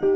To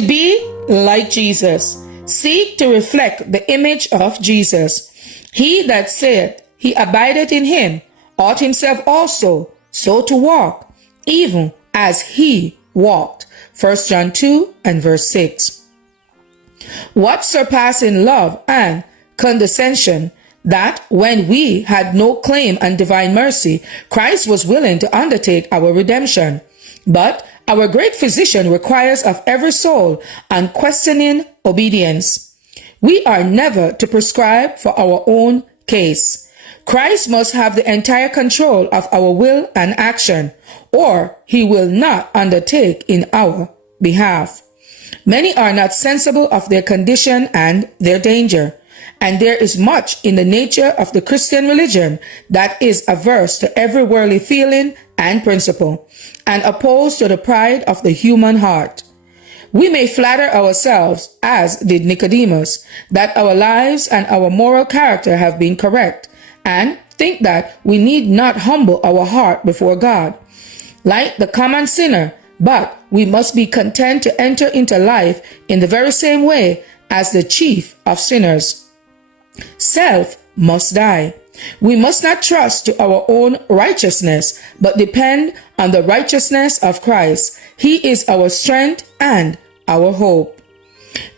be like Jesus. Seek to reflect the image of Jesus. He that saith he abideth in him ought himself also so to walk, even as he walked. 1 John 2 and verse 6. What surpassing love and condescension that when we had no claim on divine mercy, Christ was willing to undertake our redemption. But our great physician requires of every soul unquestioning obedience. We are never to prescribe for our own case. Christ must have the entire control of our will and action, or he will not undertake in our behalf. Many are not sensible of their condition and their danger, and there is much in the nature of the Christian religion that is averse to every worldly feeling and principle, and opposed to the pride of the human heart. We may flatter ourselves, as did Nicodemus, that our lives and our moral character have been correct, and think that we need not humble our heart before God, like the common sinner, but we must be content to enter into life in the very same way as the chief of sinners. Self must die. We must not trust to our own righteousness, but depend on the righteousness of Christ. He is our strength and our hope.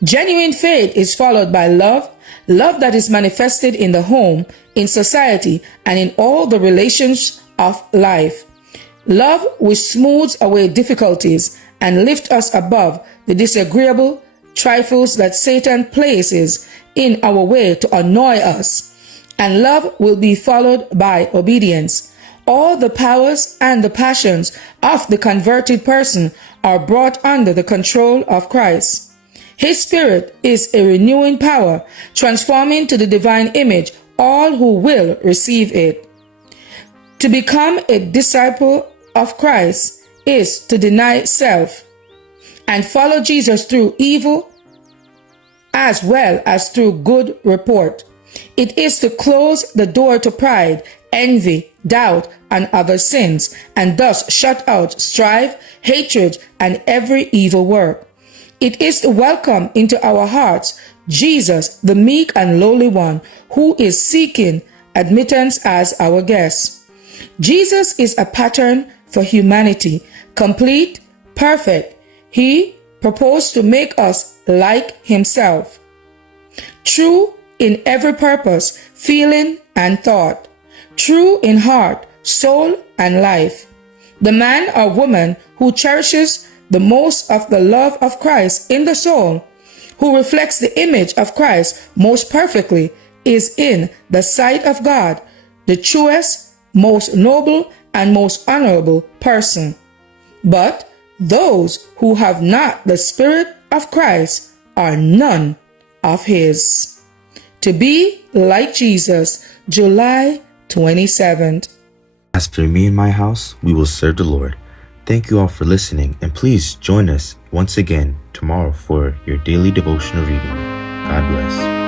Genuine faith is followed by love that is manifested in the home, in society, and in all the relations of life. Love which smooths away difficulties and lifts us above the disagreeable trifles that Satan places in our way to annoy us. And love will be followed by obedience. All the powers and the passions of the converted person are brought under the control of Christ. His Spirit is a renewing power, transforming to the divine image all who will receive it. To become a disciple of Christ is to deny self and follow Jesus through evil as well as through good report. It is to close the door to pride, envy, doubt, and other sins, and thus shut out strife, hatred, and every evil work. It is to welcome into our hearts Jesus, the meek and lowly one, who is seeking admittance as our guest. Jesus is a pattern for humanity, complete, perfect. He proposed to make us like himself, true in every purpose, feeling, and thought, true in heart, soul, and life. The man or woman who cherishes the most of the love of Christ in the soul, who reflects the image of Christ most perfectly, is in the sight of God the truest, most noble, and most honorable person. But those who have not the Spirit of Christ are none of his. To be like Jesus, July 27th. As for me and my house, we will serve the Lord. Thank you all for listening, and please join us once again tomorrow for your daily devotional reading. God bless.